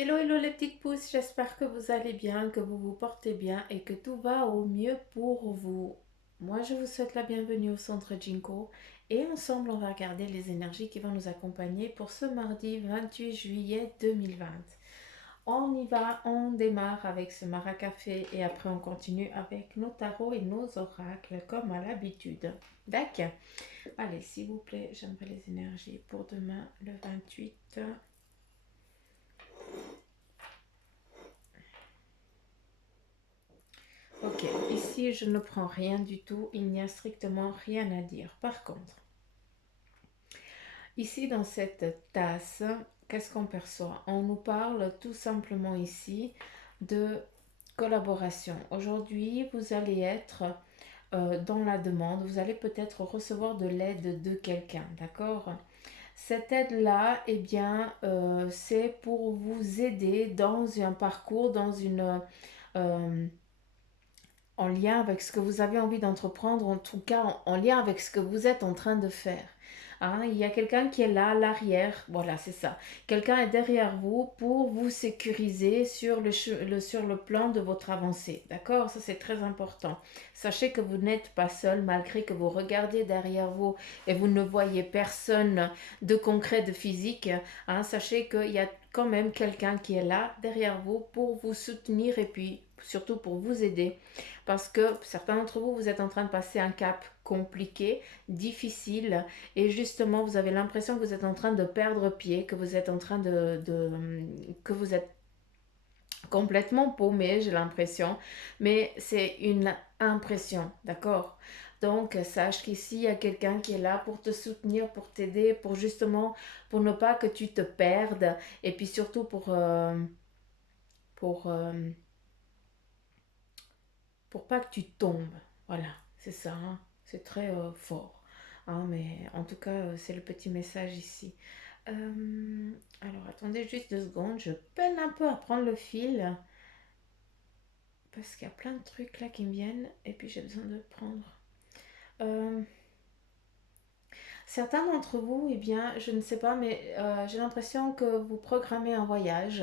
Hello, hello les petites pousses, j'espère que vous allez bien, que vous vous portez bien et que tout va au mieux pour vous. Moi, je vous souhaite la bienvenue au centre Jinko et ensemble, on va regarder les énergies qui vont nous accompagner pour ce mardi 28 juillet 2020. On y va, on démarre avec ce maracafé et après on continue avec nos tarots et nos oracles comme à l'habitude. D'accord. Allez, s'il vous plaît, j'aimerais les énergies pour demain le 28. Ok, ici je ne prends rien du tout, il n'y a strictement rien à dire. Par contre, ici dans cette tasse, qu'est-ce qu'on perçoit? On nous parle tout simplement ici de collaboration. Aujourd'hui, vous allez être dans la demande, vous allez peut-être recevoir de l'aide de quelqu'un, d'accord? Cette aide-là, eh bien, c'est pour vous aider dans un parcours, dans une... euh, en lien avec ce que vous avez envie d'entreprendre, en tout cas en lien avec ce que vous êtes en train de faire. Hein, il y a quelqu'un qui est là à l'arrière, voilà, c'est ça. Quelqu'un est derrière vous pour vous sécuriser sur sur le plan de votre avancée. D'accord? Ça, c'est très important. Sachez que vous n'êtes pas seul, malgré que vous regardiez derrière vous et vous ne voyez personne de concret, de physique. Hein, sachez qu'il y a quand même quelqu'un qui est là derrière vous pour vous soutenir et puis surtout pour vous aider parce que certains d'entre vous, vous êtes en train de passer un cap compliqué, difficile, et justement, vous avez l'impression que vous êtes en train de perdre pied, que vous êtes en train que vous êtes complètement paumé, j'ai l'impression, mais c'est une impression, d'accord? Donc, sache qu'ici, il y a quelqu'un qui est là pour te soutenir, pour t'aider, pour justement, pour ne pas que tu te perdes, et puis surtout pour, euh, pour pas que tu tombes. Voilà, c'est ça, hein. C'est très fort. Hein, mais en tout cas, c'est le petit message ici. Alors, attendez juste 2 secondes. Je peine un peu à prendre le fil parce qu'il y a plein de trucs là qui me viennent et puis j'ai besoin de prendre. Euh, Certains d'entre vous, eh bien, je ne sais pas, mais j'ai l'impression que vous programmez un voyage,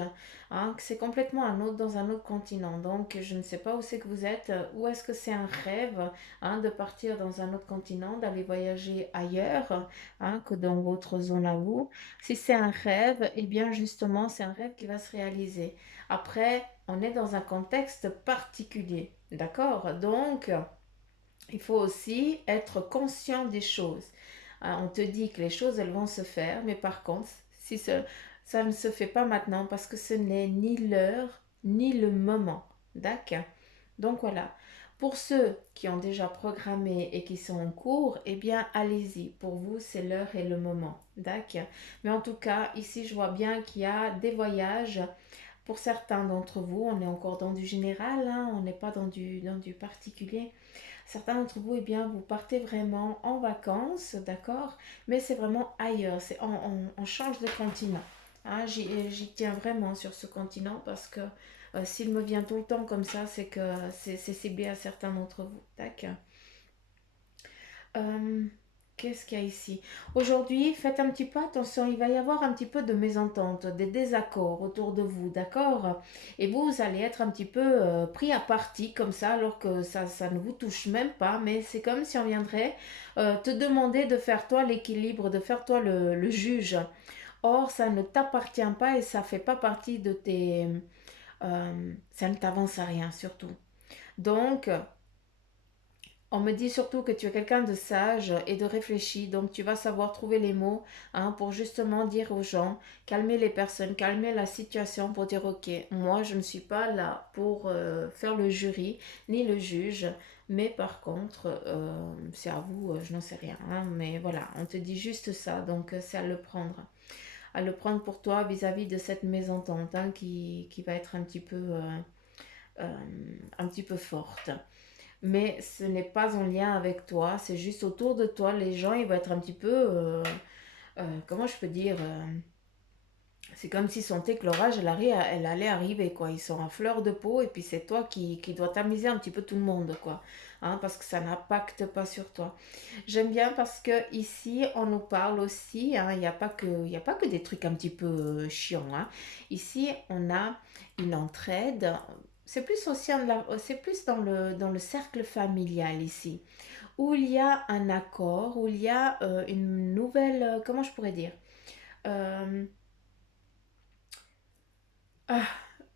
hein, que c'est complètement dans un autre continent. Donc, je ne sais pas où c'est que vous êtes, ou est-ce que c'est un rêve, hein, de partir dans un autre continent, d'aller voyager ailleurs, hein, que dans votre zone à vous. Si c'est un rêve, eh bien, justement, c'est un rêve qui va se réaliser. Après, on est dans un contexte particulier, d'accord? Donc, il faut aussi être conscient des choses. Hein, on te dit que les choses, elles vont se faire, mais par contre, si ça ne se fait pas maintenant parce que ce n'est ni l'heure ni le moment. D'accord? Donc voilà. Pour ceux qui ont déjà programmé et qui sont en cours, eh bien, allez-y. Pour vous, c'est l'heure et le moment. D'accord? Mais en tout cas, ici, je vois bien qu'il y a des voyages. Pour certains d'entre vous, on est encore dans du général, hein, on n'est pas dans du particulier. Certains d'entre vous, eh bien, vous partez vraiment en vacances, d'accord? Mais c'est vraiment ailleurs, on change de continent. Hein, j'y tiens vraiment sur ce continent parce que s'il me vient tout le temps comme ça, c'est que c'est ciblé à certains d'entre vous. D'accord? Euh, Qu'est-ce qu'il y a ici? Aujourd'hui, faites un petit peu attention, il va y avoir un petit peu de mésentente, des désaccords autour de vous, d'accord? Et vous allez être un petit peu pris à partie comme ça, alors que ça ne vous touche même pas, mais c'est comme si on viendrait te demander de faire toi l'équilibre, de faire toi le juge. Or, ça ne t'appartient pas et ça fait pas partie de tes... ça ne t'avance à rien, surtout. Donc, on me dit surtout que tu es quelqu'un de sage et de réfléchi, donc tu vas savoir trouver les mots, hein, pour justement dire aux gens, calmer les personnes, calmer la situation pour dire ok, moi je ne suis pas là pour faire le jury ni le juge, mais par contre, c'est à vous, je n'en sais rien, hein, mais voilà, on te dit juste ça, donc c'est à le prendre pour toi vis-à-vis de cette mésentente, hein, qui va être euh, un petit peu forte, mais ce n'est pas en lien avec toi, c'est juste autour de toi, les gens, ils vont être un petit peu, comment je peux dire, C'est comme si sentait que l'orage, elle allait arriver, quoi. Ils sont à fleur de peau et puis c'est toi qui dois tamiser un petit peu tout le monde, quoi. Hein, parce que ça n'impacte pas sur toi. J'aime bien parce que ici, on nous parle aussi, hein, il y a pas que des trucs un petit peu chiants. Hein. Ici, on a une entraide. C'est plus aussi c'est plus dans le cercle familial ici, où il y a un accord, où il y a une nouvelle, comment je pourrais dire, Euh, ah,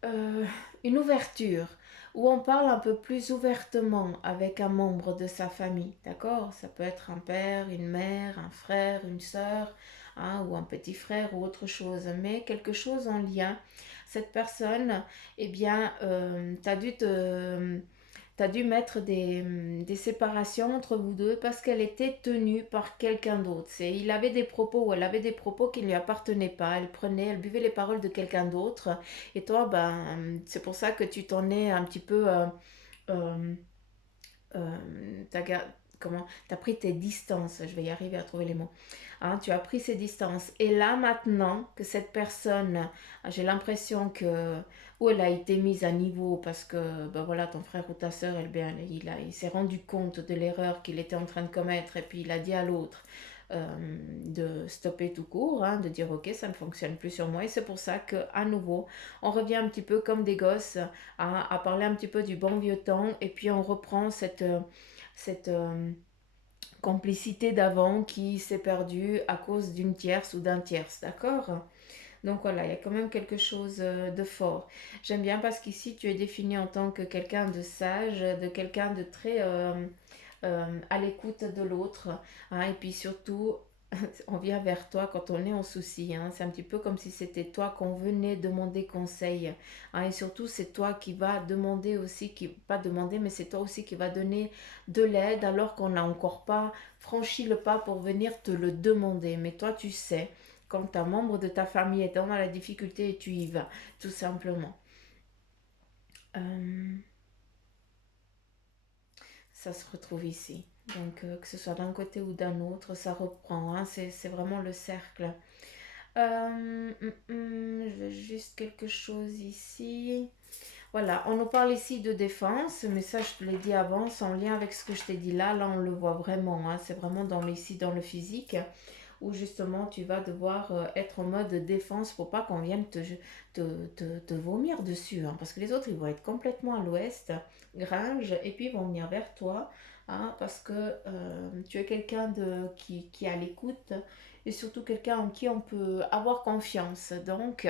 euh, une ouverture où on parle un peu plus ouvertement avec un membre de sa famille, d'accord? Ça peut être un père, une mère, un frère, une sœur, hein, ou un petit frère ou autre chose, mais quelque chose en lien. Cette personne, eh bien, t'as dû mettre des séparations entre vous deux parce qu'elle était tenue par quelqu'un d'autre. Il avait des propos ou elle avait des propos qui ne lui appartenaient pas. Elle buvait les paroles de quelqu'un d'autre. Et toi, ben, c'est pour ça que tu t'en es un petit peu euh, t'as, comment, t'as pris tes distances, je vais y arriver à trouver les mots. Hein, tu as pris ces distances. Et là, maintenant que cette personne, j'ai l'impression que, ou elle a été mise à niveau parce que, ben voilà, ton frère ou ta soeur, il s'est rendu compte de l'erreur qu'il était en train de commettre et puis il a dit à l'autre de stopper tout court, hein, de dire ok, ça ne fonctionne plus sur moi. Et c'est pour ça qu'à nouveau, on revient un petit peu comme des gosses à parler un petit peu du bon vieux temps et puis on reprend cette complicité d'avant qui s'est perdue à cause d'une tierce ou d'un tierce, d'accord? Donc voilà, il y a quand même quelque chose de fort. J'aime bien parce qu'ici tu es défini en tant que quelqu'un de sage, de quelqu'un de très à l'écoute de l'autre, hein, et puis surtout on vient vers toi quand on est en souci. Hein. C'est un petit peu comme si c'était toi qu'on venait demander conseil. Hein. Et surtout, c'est toi qui va demander aussi, qui pas demander, mais c'est toi aussi qui va donner de l'aide alors qu'on n'a encore pas franchi le pas pour venir te le demander. Mais toi, tu sais, quand un membre de ta famille est dans la difficulté, tu y vas, tout simplement. Euh, ça se retrouve ici. Donc, que ce soit d'un côté ou d'un autre, ça reprend. Hein. C'est vraiment le cercle. Je veux juste quelque chose ici. Voilà, on nous parle ici de défense, mais ça, je te l'ai dit avant, c'est en lien avec ce que je t'ai dit là. Là, on le voit vraiment. Hein, c'est vraiment ici dans le physique, où justement tu vas devoir être en mode défense pour pas qu'on vienne te vomir dessus. Hein, parce que les autres, ils vont être complètement à l'ouest, gringe, et puis ils vont venir vers toi. Hein, parce que tu es quelqu'un qui est à l'écoute et surtout quelqu'un en qui on peut avoir confiance. Donc,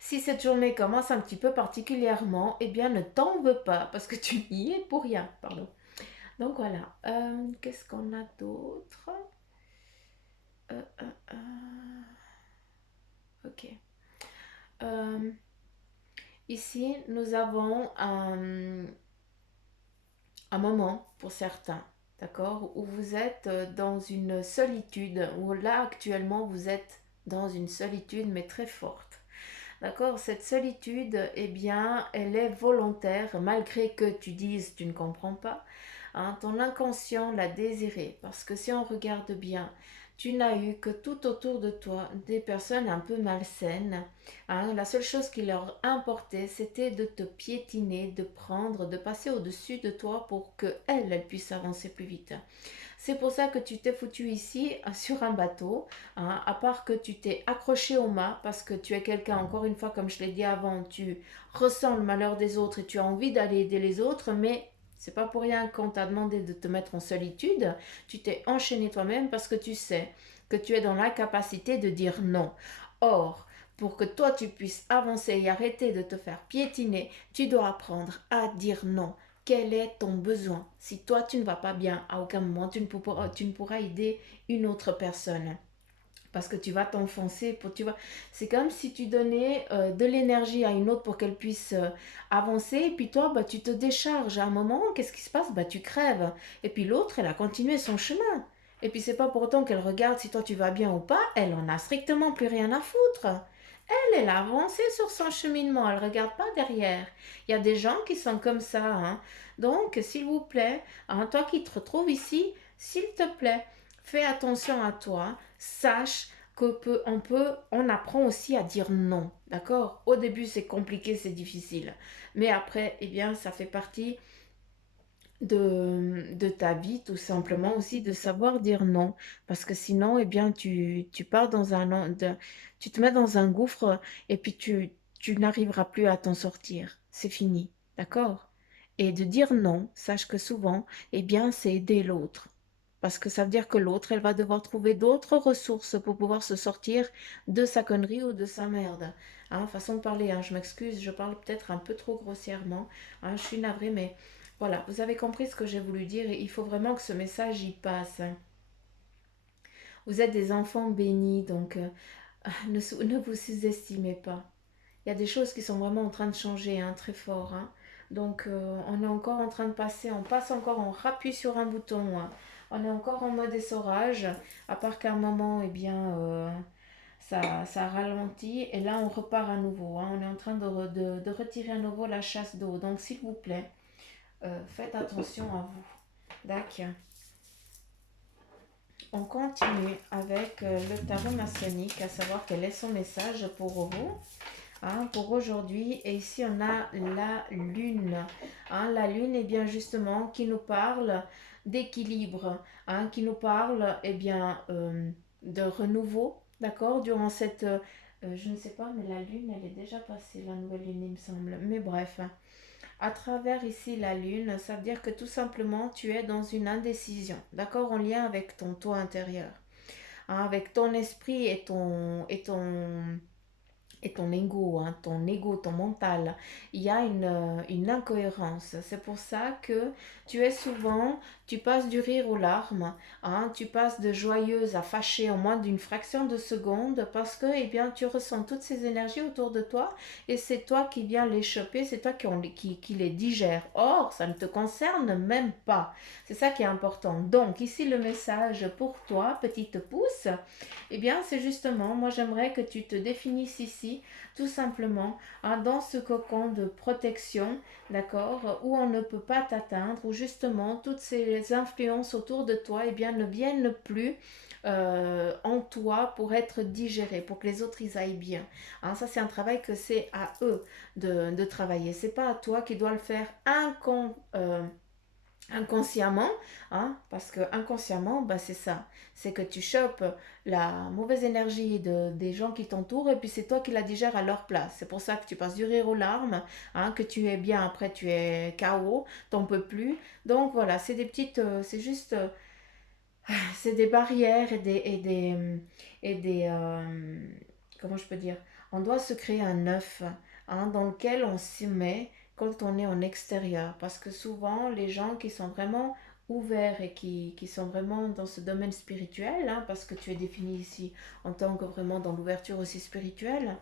si cette journée commence un petit peu particulièrement, eh bien ne t'en veux pas parce que tu n'y es pour rien. Pardon. Donc voilà. Qu'est-ce qu'on a d'autre? Euh, euh, euh, Ok. Euh, Ici, nous avons un moment pour certains, d'accord, où vous êtes dans une solitude, où là actuellement vous êtes dans une solitude mais très forte. D'accord, cette solitude, eh bien, elle est volontaire malgré que tu dises tu ne comprends pas. Hein, ton inconscient l'a désiré parce que si on regarde bien, tu n'as eu que tout autour de toi des personnes un peu malsaines. Hein, la seule chose qui leur importait, c'était de te piétiner, de prendre, de passer au-dessus de toi pour que elles puissent avancer plus vite. C'est pour ça que tu t'es foutu ici sur un bateau, hein, à part que tu t'es accroché au mât parce que tu es quelqu'un, encore une fois, comme je l'ai dit avant, tu ressens le malheur des autres et tu as envie d'aller aider les autres, mais c'est pas pour rien qu'on t'a demandé de te mettre en solitude. Tu t'es enchaîné toi-même parce que tu sais que tu es dans l'incapacité de dire non. Or, pour que toi tu puisses avancer et arrêter de te faire piétiner, tu dois apprendre à dire non. Quel est ton besoin? Si toi tu ne vas pas bien, à aucun moment tu ne pourras aider une autre personne parce que tu vas t'enfoncer c'est comme si tu donnais de l'énergie à une autre pour qu'elle puisse avancer et puis toi bah tu te décharges à un moment, qu'est-ce qui se passe? Bah tu crèves et puis l'autre elle a continué son chemin et puis c'est pas pour autant qu'elle regarde si toi tu vas bien ou pas, elle en a strictement plus rien à foutre. Elle a avancé sur son cheminement, elle ne regarde pas derrière. Il y a des gens qui sont comme ça. Hein. Donc, s'il vous plaît, hein, toi qui te retrouves ici, s'il te plaît, fais attention à toi, sache on apprend aussi à dire non, d'accord? Au début, c'est compliqué, c'est difficile. Mais après, eh bien, ça fait partie de ta vie, tout simplement aussi, de savoir dire non. Parce que sinon, eh bien, tu pars tu te mets dans un gouffre et puis tu n'arriveras plus à t'en sortir. C'est fini, d'accord? Et de dire non, sache que souvent, eh bien, c'est aider l'autre. Parce que ça veut dire que l'autre, elle va devoir trouver d'autres ressources pour pouvoir se sortir de sa connerie ou de sa merde. Hein, façon de parler, hein, je m'excuse, je parle peut-être un peu trop grossièrement. Hein, je suis navrée, mais voilà, vous avez compris ce que j'ai voulu dire et il faut vraiment que ce message y passe. Hein. Vous êtes des enfants bénis, donc ne vous sous-estimez pas. Il y a des choses qui sont vraiment en train de changer, hein, très fort. Hein. Donc on est encore en train de passer, on passe encore, on rappuie sur un bouton. Hein. On est encore en mode essorage, à part qu'à un moment, eh bien, ça ralentit et là on repart à nouveau. Hein. On est en train de retirer à nouveau la chasse d'eau. Donc s'il vous plaît, faites attention à vous. D'accord. On continue avec le tarot maçonnique, à savoir quel est son message pour vous, hein, pour aujourd'hui. Et ici, on a la lune. Hein, la lune, est bien justement, qui nous parle d'équilibre, hein, qui nous parle de renouveau, d'accord, durant cette... je ne sais pas, mais la lune, elle est déjà passée, la nouvelle lune, il me semble. Mais bref, hein. À travers ici la lune, ça veut dire que tout simplement tu es dans une indécision, d'accord, en lien avec ton toi intérieur, hein, avec ton esprit et ton ego, ton mental, il y a une incohérence. C'est pour ça que tu passes du rire aux larmes, hein, tu passes de joyeuse à fâchée en moins d'une fraction de seconde parce que, eh bien, tu ressens toutes ces énergies autour de toi et c'est toi qui viens les choper, c'est toi qui les digère. Or, ça ne te concerne même pas. C'est ça qui est important. Donc, ici, le message pour toi, petite pouce, eh bien, c'est justement, moi j'aimerais que tu te définisses ici, tout simplement, hein, dans ce cocon de protection, d'accord, où on ne peut pas t'atteindre, où justement toutes ces influences autour de toi, eh bien, ne viennent plus en toi pour être digérées, pour que les autres ils aillent bien. Hein, ça, c'est un travail que c'est à eux de travailler. C'est pas à toi qui dois le faire inconsciemment, hein, parce que inconsciemment, bah, c'est ça, c'est que tu chopes la mauvaise énergie des gens qui t'entourent et puis c'est toi qui la digères à leur place. C'est pour ça que tu passes du rire aux larmes, hein, que tu es bien, après tu es KO, t'en peux plus. Donc voilà, c'est des petites, c'est juste, c'est des barrières et des comment je peux dire, on doit se créer un œuf, hein, dans lequel on s'y met quand on est en extérieur. Parce que souvent, les gens qui sont vraiment ouverts et qui sont vraiment dans ce domaine spirituel, hein, parce que tu es défini ici en tant que vraiment dans l'ouverture aussi spirituelle,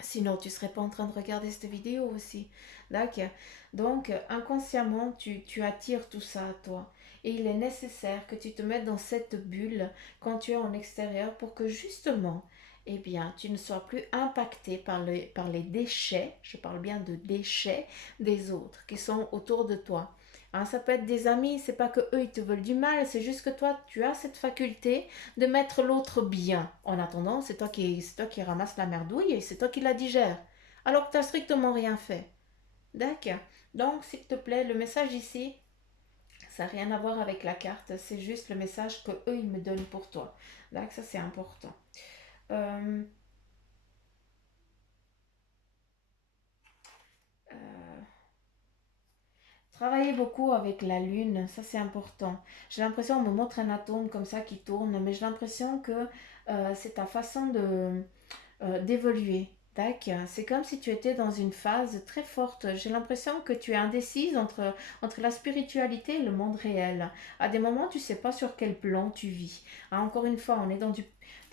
sinon tu serais pas en train de regarder cette vidéo aussi. D'accord. Donc, inconsciemment, tu attires tout ça à toi. Et il est nécessaire que tu te mettes dans cette bulle quand tu es en extérieur pour que justement, eh bien, tu ne sois plus impacté par les déchets, je parle bien de déchets des autres qui sont autour de toi. Hein, ça peut être des amis, c'est pas que eux ils te veulent du mal, c'est juste que toi tu as cette faculté de mettre l'autre bien. En attendant, c'est toi qui ramasses la merdouille et c'est toi qui la digères. Alors que tu n'as strictement rien fait. D'accord. Donc, s'il te plaît, le message ici, ça n'a rien à voir avec la carte, c'est juste le message que eux ils me donnent pour toi. D'accord, ça c'est important. Euh, euh, Travailler beaucoup avec la lune, ça c'est important. J'ai l'impression, on me montre un atome comme ça qui tourne, mais j'ai l'impression que c'est ta façon d'évoluer. Tac. C'est comme si tu étais dans une phase très forte. J'ai l'impression que tu es indécise entre la spiritualité et le monde réel. À des moments, tu ne sais pas sur quel plan tu vis. Hein, encore une fois, on est dans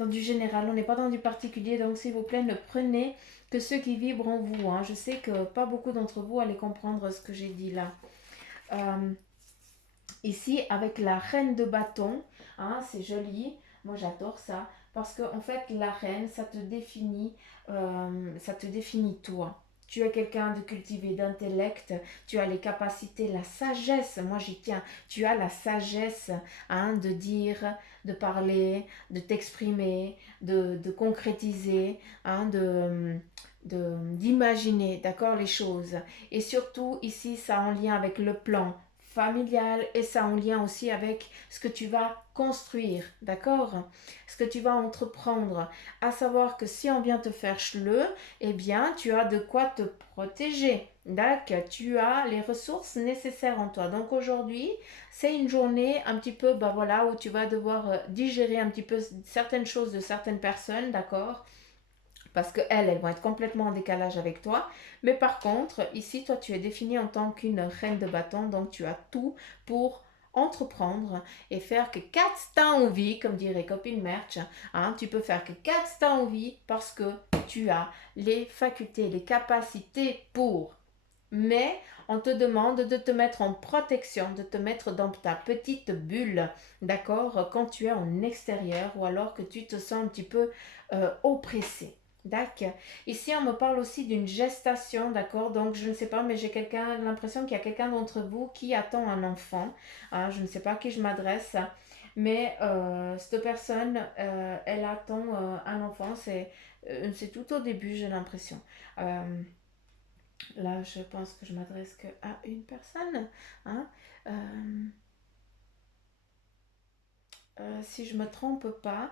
du général, on n'est pas dans du particulier. Donc, s'il vous plaît, ne prenez que ceux qui vibrent en vous. Hein. Je sais que pas beaucoup d'entre vous allez comprendre ce que j'ai dit là. Euh, Ici, avec la reine de bâton, hein, c'est joli. Moi, j'adore ça. Parce que, en fait, la reine, ça te définit toi. tu es quelqu'un de cultivé, d'intellect, tu as les capacités, la sagesse, moi j'y tiens, tu as la sagesse hein, de dire, de parler, de t'exprimer, de concrétiser, hein, d'imaginer, d'accord, les choses. Et surtout, ici, ça a en lien avec le plan familial et ça a en lien aussi avec ce que tu vas construire, d'accord? Ce que tu vas entreprendre. À savoir que si on vient te faire chleu, eh bien, tu as de quoi te protéger. D'accord? Tu as les ressources nécessaires en toi. Donc aujourd'hui, c'est une journée un petit peu, bah voilà, où tu vas devoir digérer un petit peu certaines choses de certaines personnes, d'accord? Parce qu'elles vont être complètement en décalage avec toi. Mais par contre, ici, toi, tu es définie en tant qu'une reine de bâton, donc tu as tout pour entreprendre et faire que 4 temps en vie, comme dirait Copine Merch, hein, tu peux faire que 4 temps en vie parce que tu as les facultés, les capacités pour. Mais on te demande de te mettre en protection, de te mettre dans ta petite bulle, d'accord, quand tu es en extérieur ou alors que tu te sens un petit peu oppressé. D'accord. Ici, on me parle aussi d'une gestation, d'accord? Donc, je ne sais pas, mais j'ai l'impression qu'il y a quelqu'un d'entre vous qui attend un enfant. Hein, je ne sais pas à qui je m'adresse, mais cette personne, elle attend un enfant. C'est tout au début, j'ai l'impression. Euh, Là, je pense que je m'adresse qu'à une personne. Hein. Euh, si je me trompe pas,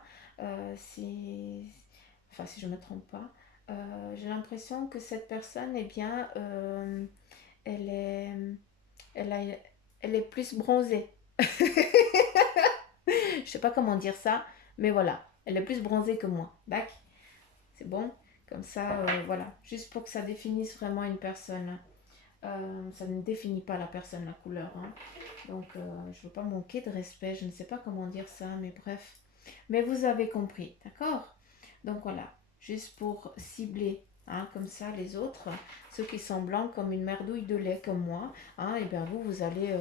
si je me trompe pas, j'ai l'impression que cette personne, eh bien, elle est, elle a, elle est plus bronzée. Je sais pas comment dire ça, mais voilà, elle est plus bronzée que moi. D'accord? C'est bon? Comme ça, voilà, juste pour que ça définisse vraiment une personne. Ça ne définit pas la personne, la couleur. Hein. Donc, je ne veux pas manquer de respect. Je ne sais pas comment dire ça, mais bref. Mais vous avez compris, d'accord? Donc voilà, juste pour cibler, hein, comme ça, les autres, ceux qui sont blancs comme une merdouille de lait comme moi, hein, et bien vous allez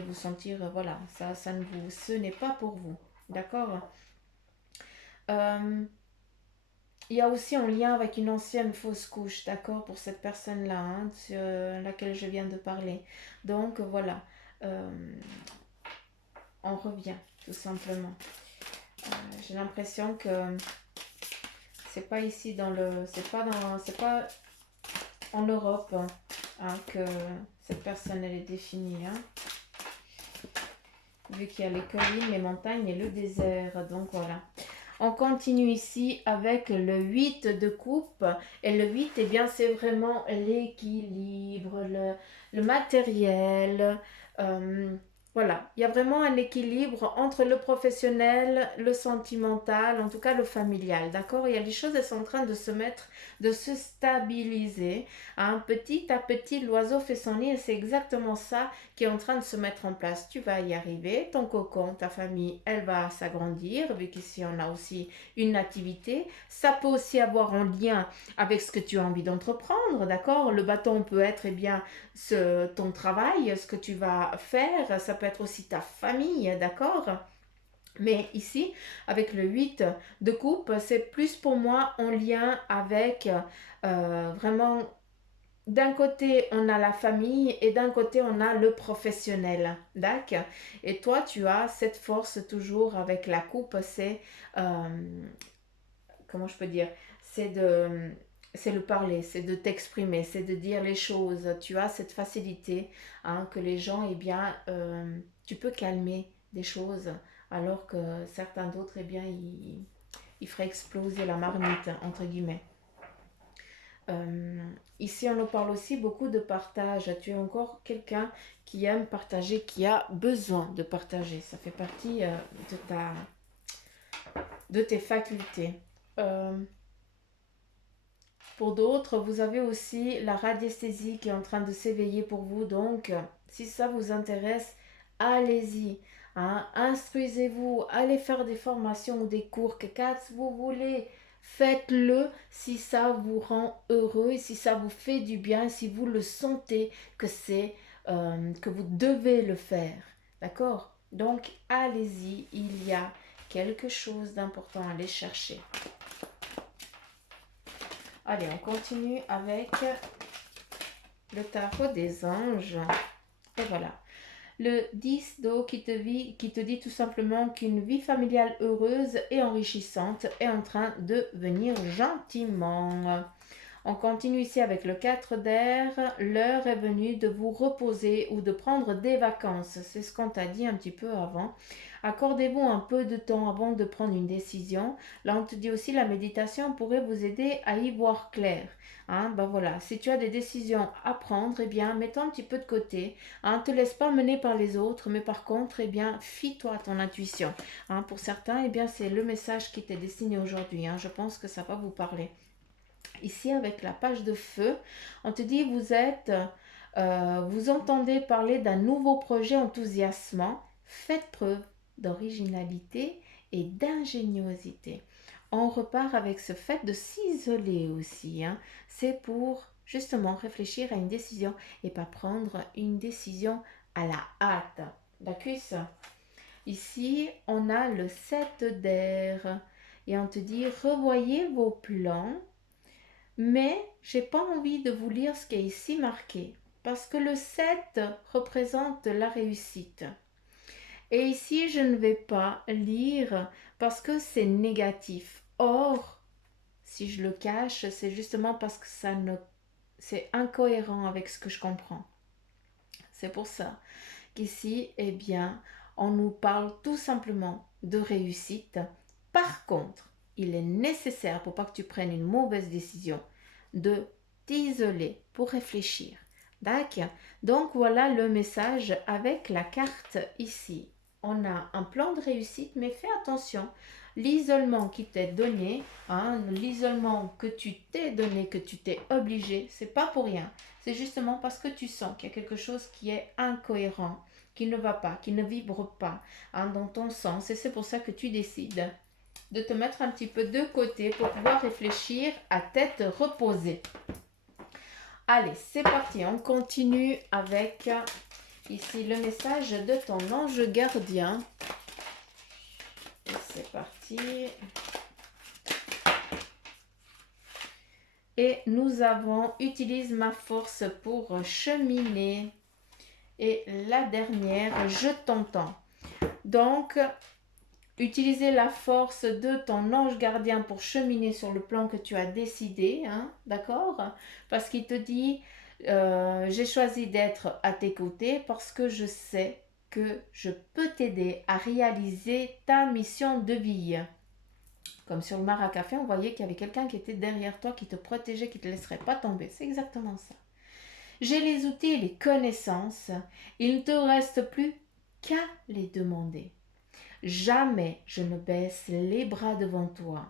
vous sentir, voilà, ce n'est pas pour vous, d'accord? Euh, Il y a aussi un lien avec une ancienne fausse couche, d'accord, pour cette personne-là, hein, sur laquelle je viens de parler. Donc voilà, euh, on revient tout simplement. J'ai l'impression que c'est pas ici c'est pas en Europe hein, que cette personne elle est définie. Hein, vu qu'il y a les collines, les montagnes et le désert. Donc voilà. On continue ici avec le 8 de coupe. Et le 8, eh bien, c'est vraiment l'équilibre, le matériel. euh, voilà, il y a vraiment un équilibre entre le professionnel, le sentimental, en tout cas le familial. D'accord? Il y a les choses, elles sont en train de se mettre, de se stabiliser. Hein, petit à petit, l'oiseau fait son nid et c'est exactement ça qui est en train de se mettre en place. Tu vas y arriver, ton cocon, ta famille, elle va s'agrandir, vu qu'ici on a aussi une activité. Ça peut aussi avoir un lien avec ce que tu as envie d'entreprendre, d'accord? Le bâton peut être eh bien ton travail, ce que tu vas faire, ça peut être aussi ta famille, d'accord? Mais ici, avec le 8 de coupe, c'est plus pour moi en lien avec vraiment d'un côté, on a la famille et d'un côté, on a le professionnel. D'accord? Et toi, tu as cette force toujours avec la coupe, comment je peux dire? C'est de, c'est le parler, c'est de t'exprimer, c'est de dire les choses. Tu as cette facilité hein, que les gens, eh bien, tu peux calmer des choses alors que certains d'autres, eh bien, ils feraient exploser la marmite, entre guillemets. Euh, Ici, on nous parle aussi beaucoup de partage. Tu es encore quelqu'un qui aime partager, qui a besoin de partager. Ça fait partie de tes facultés. Euh, pour d'autres, vous avez aussi la radiesthésie qui est en train de s'éveiller pour vous. Donc, si ça vous intéresse, allez-y. Hein, instruisez-vous, allez faire des formations ou des cours, que vous voulez. Faites-le si ça vous rend heureux et si ça vous fait du bien, si vous le sentez que que vous devez le faire. D'accord? Donc, allez-y, il y a quelque chose d'important à aller chercher. Allez, on continue avec le tarot des anges. Et voilà. Le 10 d'eau qui te dit tout simplement qu'une vie familiale heureuse et enrichissante est en train de venir gentiment. On continue ici avec le 4 d'air. L'heure est venue de vous reposer ou de prendre des vacances. C'est ce qu'on t'a dit un petit peu avant. Accordez-vous un peu de temps avant de prendre une décision. Là, on te dit aussi la méditation pourrait vous aider à y voir clair. Hein, ben voilà, si tu as des décisions à prendre, eh bien, mets-toi un petit peu de côté. Hein, ne te laisse pas mener par les autres, mais par contre, eh bien, fie-toi à ton intuition. Hein, pour certains, eh bien, c'est le message qui t'est destiné aujourd'hui. Hein, je pense que ça va vous parler. Ici, avec la page de feu, on te dit vous entendez parler d'un nouveau projet enthousiasmant. Faites preuve d'originalité et d'ingéniosité. On repart avec ce fait de s'isoler aussi. Hein. C'est pour justement réfléchir à une décision et pas prendre une décision à la hâte. D'accord? Ici, on a le 7 d'air et on te dit revoyez vos plans, mais j'ai pas envie de vous lire ce qui est ici marqué parce que le 7 représente la réussite. Et ici, je ne vais pas lire parce que c'est négatif. Or, si je le cache, c'est justement parce que c'est incohérent avec ce que je comprends. C'est pour ça qu'ici, eh bien, on nous parle tout simplement de réussite. Par contre, il est nécessaire, pour pas que tu prennes une mauvaise décision, de t'isoler pour réfléchir. D'accord? Donc voilà le message avec la carte ici. On a un plan de réussite, mais fais attention. L'isolement qui t'est donné, hein, l'isolement que tu t'es donné, que tu t'es obligé, c'est pas pour rien. C'est justement parce que tu sens qu'il y a quelque chose qui est incohérent, qui ne va pas, qui ne vibre pas, hein, dans ton sens. Et c'est pour ça que tu décides de te mettre un petit peu de côté pour pouvoir réfléchir à tête reposée. Allez, c'est parti. On continue avec ici le message de ton ange gardien. Et c'est parti. Et nous avons utilise ma force pour cheminer. Et la dernière, je t'entends. Donc, utiliser la force de ton ange gardien pour cheminer sur le plan que tu as décidé, hein, d'accord? Parce qu'il te dit, j'ai choisi d'être à tes côtés parce que je sais que je peux t'aider à réaliser ta mission de vie. Comme sur le mar à café, on voyait qu'il y avait quelqu'un qui était derrière toi, qui te protégeait, qui ne te laisserait pas tomber. C'est exactement ça. J'ai les outils et les connaissances. Il ne te reste plus qu'à les demander. Jamais je ne baisse les bras devant toi.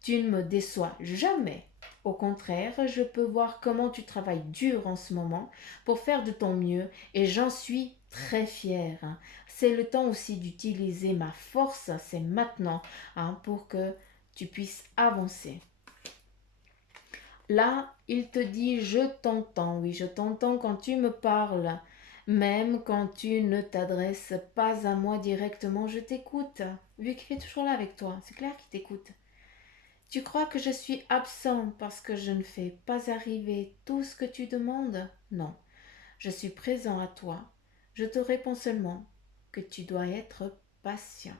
Tu ne me déçois jamais. Au contraire, je peux voir comment tu travailles dur en ce moment pour faire de ton mieux et j'en suis très fière. C'est le temps aussi d'utiliser ma force, c'est maintenant, hein, pour que tu puisses avancer. Là, il te dit, je t'entends, oui, je t'entends quand tu me parles. Même quand tu ne t'adresses pas à moi directement, je t'écoute. Vu qu'il est toujours là avec toi, c'est clair qu'il t'écoute. Tu crois que je suis absent parce que je ne fais pas arriver tout ce que tu demandes? Non, je suis présent à toi. Je te réponds seulement que tu dois être patient.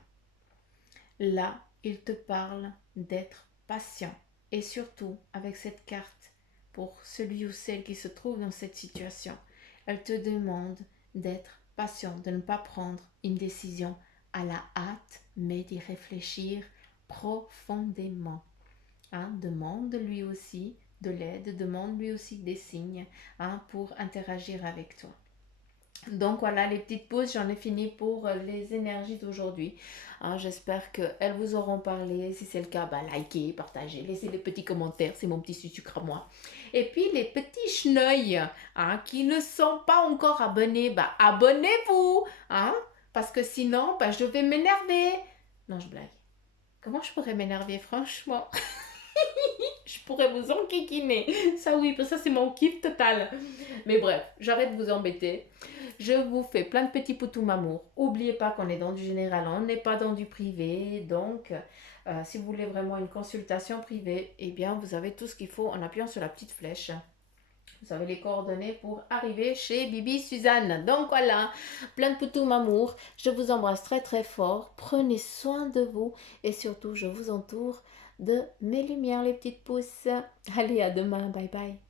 Là, il te parle d'être patient. Et surtout, avec cette carte, pour celui ou celle qui se trouve dans cette situation, elle te demande d'être patient, de ne pas prendre une décision à la hâte, mais d'y réfléchir profondément. Hein, demande lui aussi de l'aide, demande lui aussi des signes, hein, pour interagir avec toi. Donc voilà les petites pauses, j'en ai fini pour les énergies d'aujourd'hui. Hein, j'espère qu'elles vous auront parlé. Si c'est le cas, bah, likez, partagez, laissez des petits commentaires, c'est mon petit sucre à moi. Et puis les petits cheneuils, hein, qui ne sont pas encore abonnés, bah, abonnez-vous, hein, parce que sinon bah, je vais m'énerver. Non, je blague. Comment je pourrais m'énerver, franchement? Je pourrais vous enquiquiner. Ça oui, ça c'est mon kiff total. Mais bref, j'arrête de vous embêter. Je vous fais plein de petits poutous amour. N'oubliez pas qu'on est dans du général, on n'est pas dans du privé. Donc, si vous voulez vraiment une consultation privée, eh bien, vous avez tout ce qu'il faut en appuyant sur la petite flèche. Vous avez les coordonnées pour arriver chez Bibi Suzanne. Donc voilà, plein de poutous amour. Je vous embrasse très très fort. Prenez soin de vous et surtout, je vous entoure de mes lumières, les petites pousses. Allez, à demain. Bye bye.